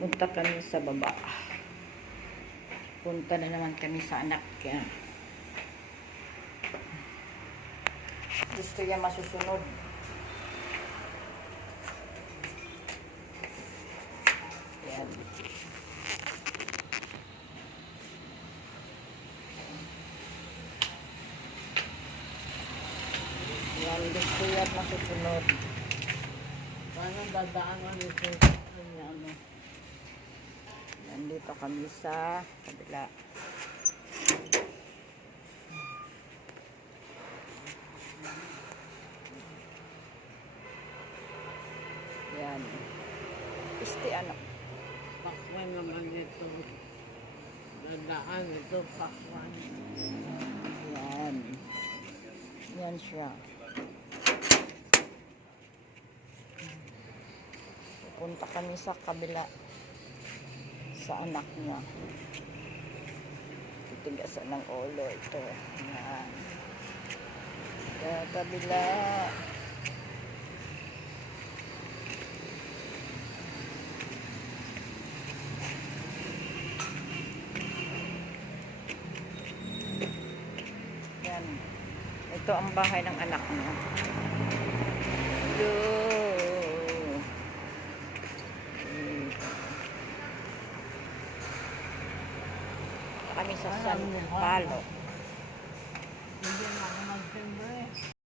Punta kami sa baba. Punta na naman kami sa anak niya. Gusto niya masusunod. Yan. Yan, gusto niya masusunod. Parang dadaan ito. Ano. Nandito kami sa kabila. Yan. Ano? Pakwan naman ito. Dadaan ito, pakwan. Yan. Yan siya. Pupunta kami sa kabila. Sa anak niya. Titigasan ng ulo ito. Yan. Sa kabila. Yan. Ito ang bahay ng anak niya. Ito. Kami sa San Palo.